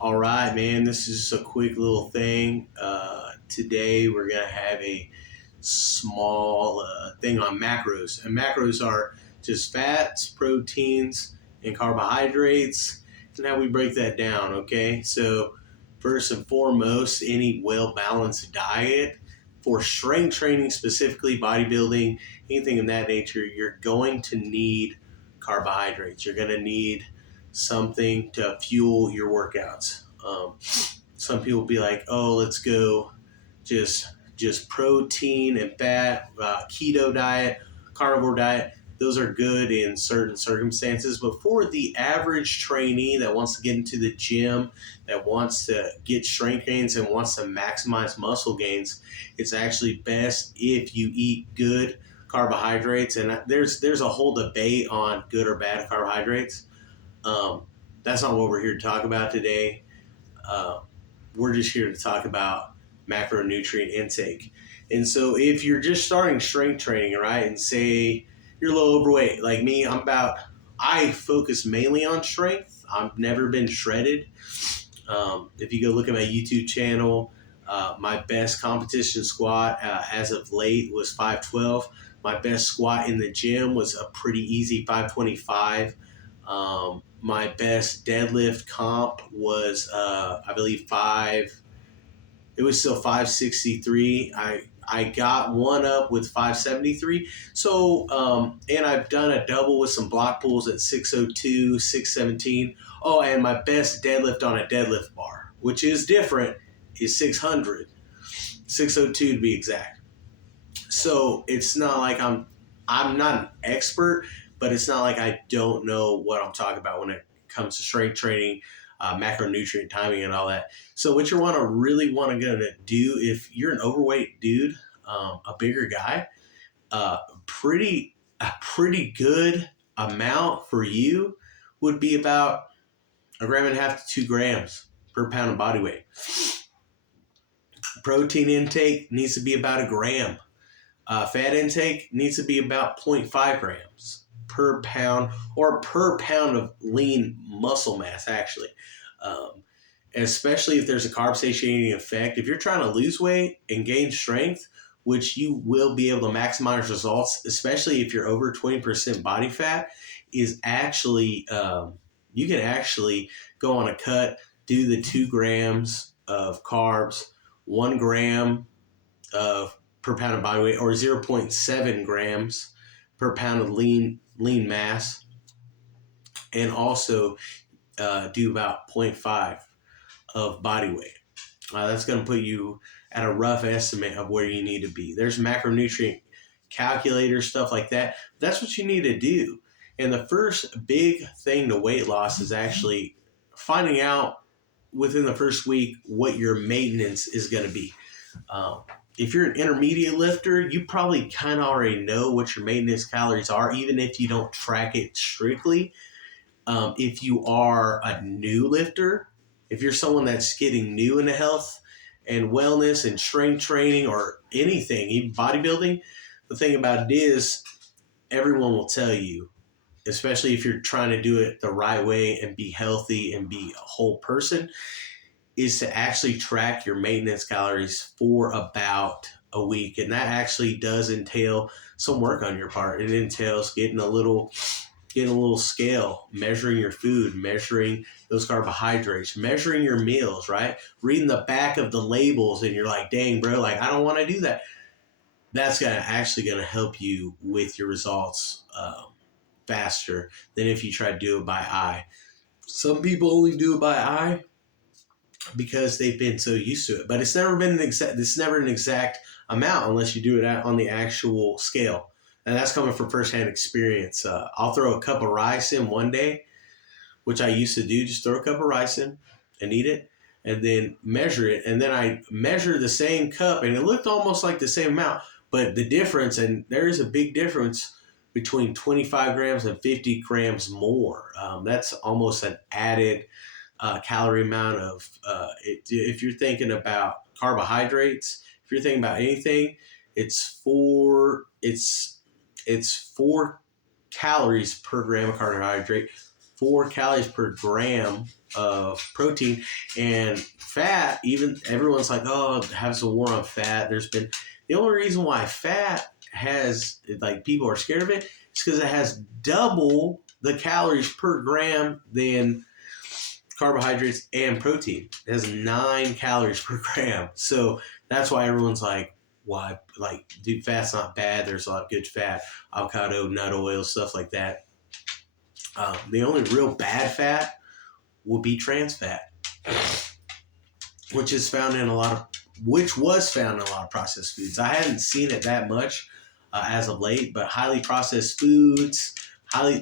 All right, man. This is just a quick little thing. Today we're gonna have a small thing on macros, and macros are just fats, proteins, and carbohydrates, and how we break that down. Okay, so first and foremost, any well balanced diet for strength training, specifically bodybuilding, anything of that nature, you're going to need carbohydrates. You're going to need something to fuel your workouts. Some people be like, "Oh, let's go just protein and fat, keto diet, carnivore diet." Those are good in certain circumstances, but for the average trainee that wants to get into the gym, that wants to get strength gains and wants to maximize muscle gains, it's actually best if you eat good carbohydrates. And there's a whole debate on good or bad carbohydrates. Um, that's not what we're here to talk about today. Uh, we're just here to talk about macronutrient intake. And so if you're just starting strength training, right, and say you're a little overweight, like me, I focus mainly on strength. I've never been shredded. If you go look at my YouTube channel, my best competition squat as of late was 512. My best squat in the gym was a pretty easy 525. My best deadlift comp was, I believe, it was still 563. I got one up with 573. So, and I've done a double with some block pulls at 602, 617. Oh, and my best deadlift on a deadlift bar, which is different, is 600, 602 to be exact. So it's not like I'm not an expert, but it's not like I don't know what I'm talking about when it comes to strength training, macronutrient timing, and all that. So what you really want to gonna do if you're an overweight dude, a bigger guy, uh, pretty a pretty good amount for you would be about 1.5 grams to 2 grams per pound of body weight. Protein intake needs to be about a gram. Fat intake needs to be about 0.5 grams per pound, or per pound of lean muscle mass, actually. Um, Especially if there's a carb satiating effect. If you're trying to lose weight and gain strength, which you will be able to maximize results, especially if you're over 20% body fat, is actually, you can actually go on a cut, do the 2 grams of carbs, 1 gram of per pound of body weight, or 0.7 grams per pound of lean mass, and also do about zero point 0.5 of body weight. That's going to put you at a rough estimate of where you need to be. There's macronutrient calculators, stuff like that. That's what you need to do. And the first big thing to weight loss is actually finding out within the first week what your maintenance is going to be. Um, if you're an intermediate lifter, you probably kind of already know what your maintenance calories are, even if you don't track it strictly. If you are a new lifter, if you're someone that's getting new into health and wellness and strength training or anything, even bodybuilding, the thing about it is everyone will tell you, especially if you're trying to do it the right way and be healthy and be a whole person, is to actually track your maintenance calories for about a week. And that actually does entail some work on your part. It entails getting a little scale, measuring your food, measuring those carbohydrates, measuring your meals, right? Reading the back of the labels, and you're like, dang, bro, like, I don't want to do that. That's actually going to help you with your results faster than if you try to do it by eye. Some people only do it by eye because they've been so used to it. But it's never been an exact amount unless you do it on the actual scale. And that's coming from firsthand experience. I'll throw a cup of rice in one day, which I used to do, just throw a cup of rice in and eat it, and then measure it. And then I measure the same cup, and it looked almost like the same amount. But the difference, and there is a big difference between 25 grams and 50 grams more. That's almost an added calorie amount of, if you're thinking about carbohydrates, if you're thinking about anything, it's four calories per gram of carbohydrate. 4 calories per gram of protein. And fat, even everyone's like, oh, it has a war on fat. There's been the only reason why fat has, like, people are scared of it is because it has double the calories per gram than carbohydrates and protein. It has 9 calories per gram. So that's why everyone's like, why? Like, dude, fat's not bad. There's a lot of good fat, avocado, nut oil, stuff like that. The only real bad fat will be trans fat, which was found in a lot of processed foods. I hadn't seen it that much as of late, but highly processed foods,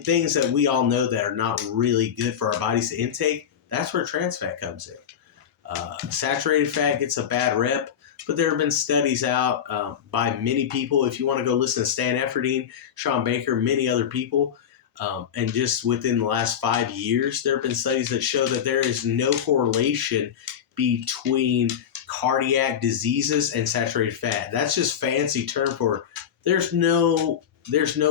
things that we all know that are not really good for our bodies to intake, that's where trans fat comes in. Saturated fat gets a bad rep, but there have been studies out by many people. If you want to go listen to Stan Efferding, Sean Baker, many other people, and just within the last 5 years, there have been studies that show that there is no correlation between cardiac diseases and saturated fat. That's just fancy term for there's no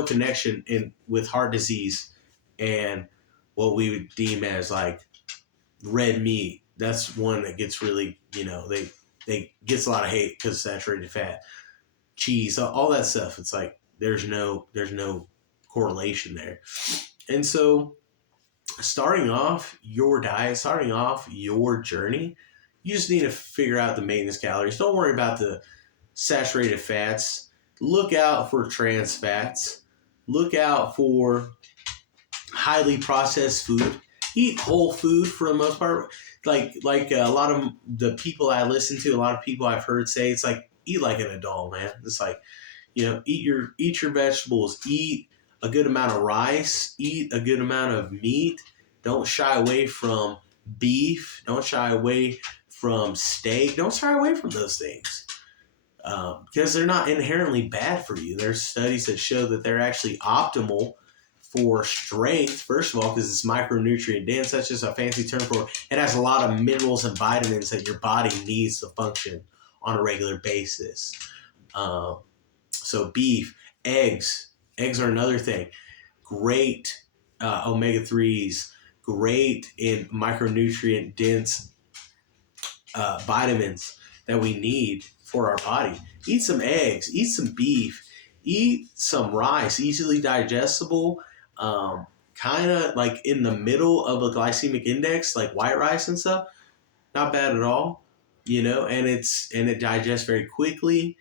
connection with heart disease and what we would deem as like red meat. That's one that gets really, they gets a lot of hate because of saturated fat, cheese, all that stuff. It's like there's no correlation there. And so starting off your diet, starting off your journey, you just need to figure out the maintenance calories. Don't worry about the saturated fats. Look out for trans fats. Look out for highly processed food. Eat whole food for the most part. Like a lot of the people I listen to, a lot of people I've heard say, it's like, eat like an adult, man. It's like, eat your vegetables, eat a good amount of rice, eat a good amount of meat. Don't shy away from beef. Don't shy away from steak. Don't shy away from those things because they're not inherently bad for you. There's studies that show that they're actually optimal for strength, first of all, because it's micronutrient dense. That's just a fancy term for it. It has a lot of minerals and vitamins that your body needs to function on a regular basis. So beef, eggs are another thing. Great omega-3s, great in micronutrient dense vitamins that we need for our body. Eat some eggs, eat some beef, eat some rice, easily digestible, kind of like in the middle of a glycemic index, like white rice and stuff. Not bad at all, and it digests very quickly.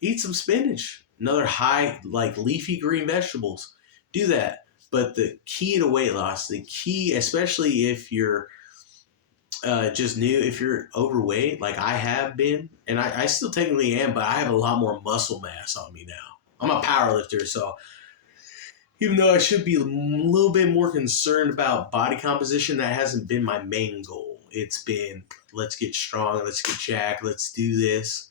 Eat some spinach, another high, like leafy green vegetables. Do that. But the key to weight loss, especially if you're just new, if you're overweight, like I have been, and I still technically am, but I have a lot more muscle mass on me now. I'm a power lifter, so even though I should be a little bit more concerned about body composition, that hasn't been my main goal. It's been, let's get strong, let's get jacked, let's do this.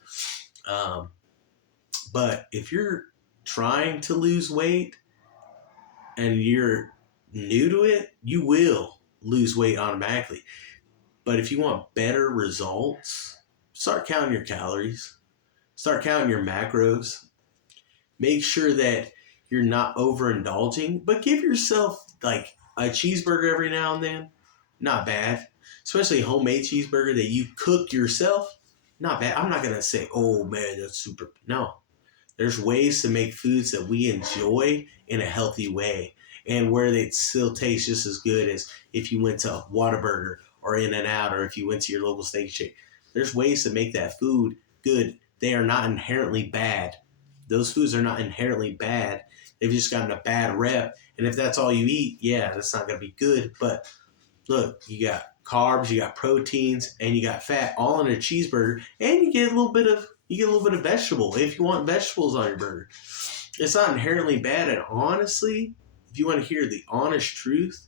But if you're trying to lose weight and you're new to it, you will lose weight automatically. But if you want better results, start counting your calories, start counting your macros. Make sure that you're not overindulging, but give yourself like a cheeseburger every now and then. Not bad. Especially a homemade cheeseburger that you cook yourself. Not bad. I'm not going to say, oh man, that's super. No. There's ways to make foods that we enjoy in a healthy way and where they still taste just as good as if you went to Whataburger or In-N-Out or if you went to your local Steak and Shake. There's ways to make that food good. They are not inherently bad. Those foods are not inherently bad. They've just gotten a bad rep. And if that's all you eat, yeah, that's not going to be good. But look, you got carbs, you got proteins, and you got fat all in a cheeseburger, and you get a little bit of vegetable if you want vegetables on your burger. It's not inherently bad, and honestly, if you want to hear the honest truth,